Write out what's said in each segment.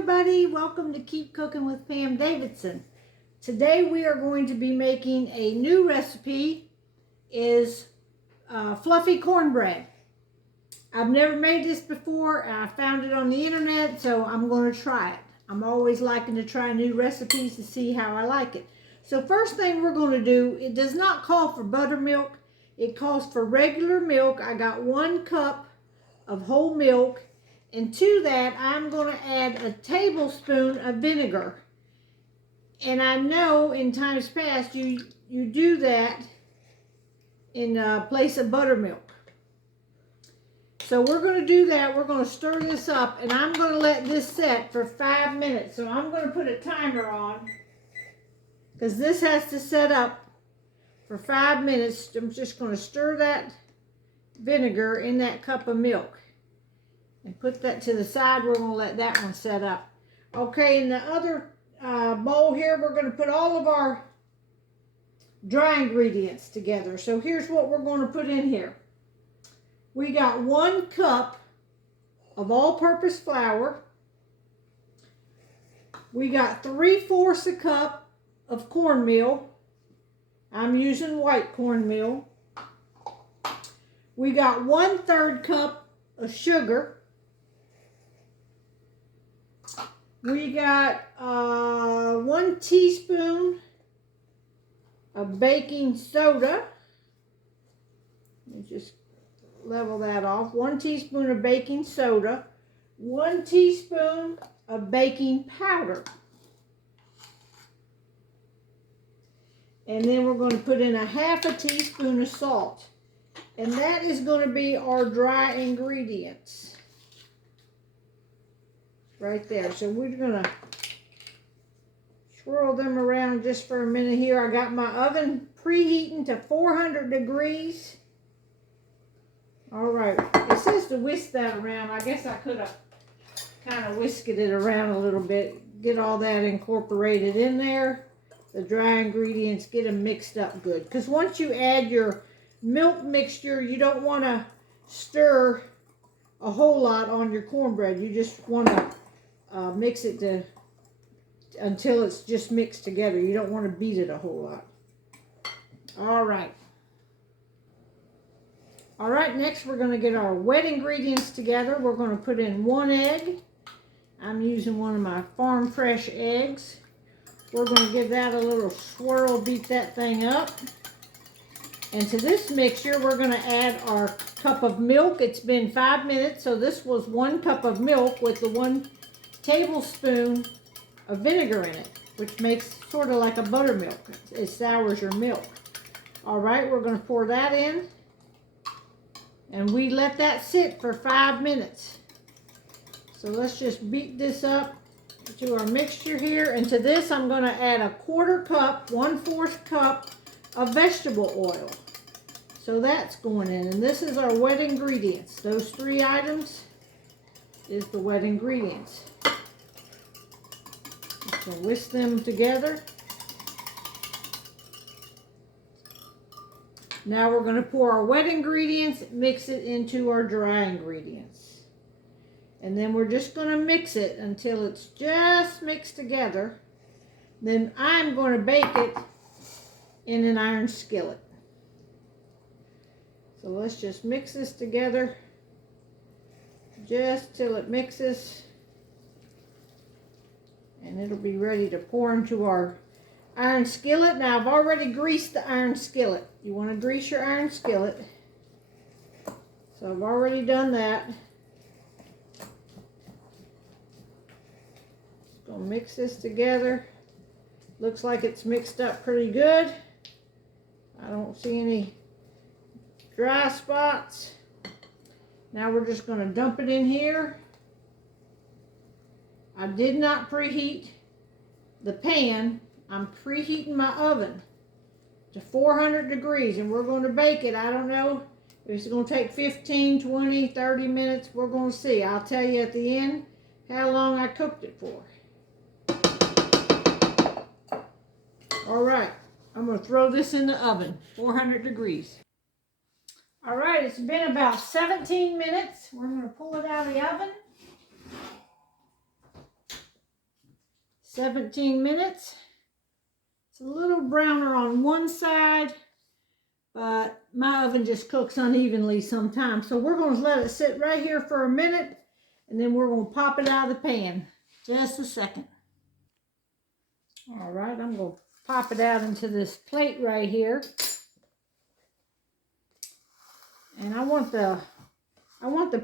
everybody, welcome to Keep Cooking with Pam Davidson. Today we are going to be making a new recipe, is fluffy cornbread. I've never made this before. I found it on the internet, so I'm going to try it. I'm always liking to try new recipes to see how I like it. So first thing we're going to do, it does not call for buttermilk. It calls for regular milk. I got 1 cup of whole milk. And to that, I'm going to add a tablespoon of vinegar. And I know in times past, you do that in place of buttermilk. So we're going to do that. We're going to stir this up, and I'm going to let this set for 5 minutes. So I'm going to put a timer on, because this has to set up for 5 minutes. I'm just going to stir that vinegar in that cup of milk. And put that to the side. We're going to let that one set up. Okay, in the other bowl here, we're going to put all of our dry ingredients together. So here's what we're going to put in here. We got 1 cup of all-purpose flour. We got 3/4 a cup of cornmeal. I'm using white cornmeal. We got 1/3 cup of sugar. We got 1 teaspoon of baking soda. Let me just level that off. 1 teaspoon of baking soda. 1 teaspoon of baking powder. And then we're going to put in 1/2 teaspoon of salt. And that is going to be our dry ingredients. Right there. So we're going to swirl them around just for a minute here. I got my oven preheating to 400 degrees. All right. It says to whisk that around. I guess I could have kind of whisked it around a little bit. Get all that incorporated in there. The dry ingredients, get them mixed up good. Because once you add your milk mixture, you don't want to stir a whole lot on your cornbread. You just want to mix it until it's just mixed together. You don't want to beat it a whole lot. All right. All right, next we're going to get our wet ingredients together. We're going to put in 1 egg. I'm using one of my farm fresh eggs. We're going to give that a little swirl, beat that thing up. And to this mixture, we're going to add our cup of milk. It's been 5 minutes, so this was 1 cup of milk with the 1 tablespoon of vinegar in it, which makes sort of like a buttermilk. It sours your milk. All right, we're going to pour that in, and we let that sit for 5 minutes. So let's just beat this up to our mixture here, and to this I'm going to add 1/4 cup, 1/4 cup of vegetable oil. So that's going in, and this is our wet ingredients. Those 3 items is the wet ingredients. So whisk them together. Now we're going to pour our wet ingredients, mix it into our dry ingredients. And then we're just going to mix it until it's just mixed together. Then I'm going to bake it in an iron skillet. So let's just mix this together just till it mixes, and it'll be ready to pour into our iron skillet. Now I've already greased the iron skillet. You want to grease your iron skillet. So I've already done that. Gonna mix this together. Looks like it's mixed up pretty good. I don't see any dry spots. Now we're just going to dump it in here. I did not preheat the pan. I'm preheating my oven to 400 degrees, and we're going to bake it. I don't know if it's going to take 15, 20, 30 minutes. We're going to see. I'll tell you at the end how long I cooked it for. All right, I'm going to throw this in the oven, 400 degrees. All right, it's been about 17 minutes. We're going to pull it out of the oven. 17 minutes. It's a little browner on one side, but my oven just cooks unevenly sometimes. So we're going to let it sit right here for a minute, and then we're going to pop it out of the pan. Just a second. All right, I'm going to pop it out into this plate right here. And I want the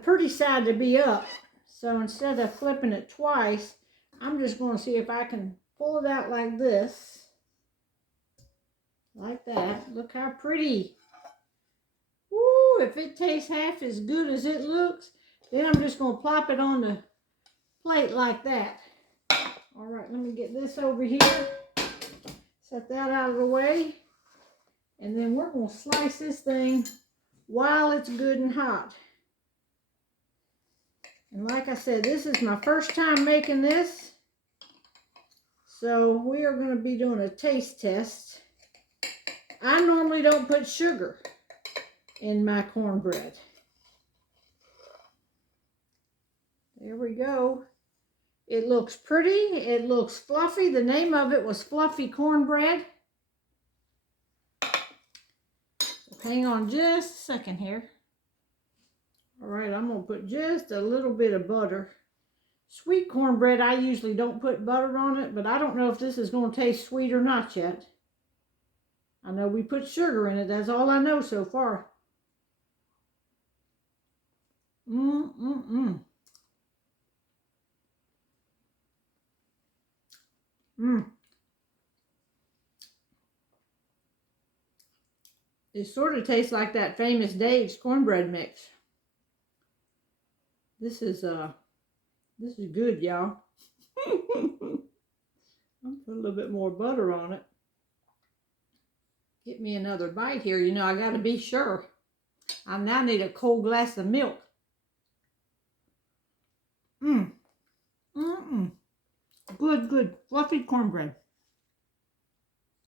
pretty side to be up. So instead of flipping it twice, I'm just going to see if I can pull it out like this. Like that. Look how pretty. Woo, if it tastes half as good as it looks, then I'm just going to plop it on the plate like that. All right, let me get this over here. Set that out of the way. And then we're going to slice this thing while it's good and hot. And like I said, this is my first time making this. So we are going to be doing a taste test. I normally don't put sugar in my cornbread. There we go. It looks pretty. It looks fluffy. The name of it was Fluffy Cornbread. So hang on just a second here. All right, I'm going to put just a little bit of butter. Sweet cornbread, I usually don't put butter on it, but I don't know if this is going to taste sweet or not yet. I know we put sugar in it. That's all I know so far. It sort of tastes like that famous Dave's cornbread mix. This is good, y'all. I'll put a little bit more butter on it. Get me another bite here. You know, I got to be sure. I now need a cold glass of milk. Good, fluffy cornbread.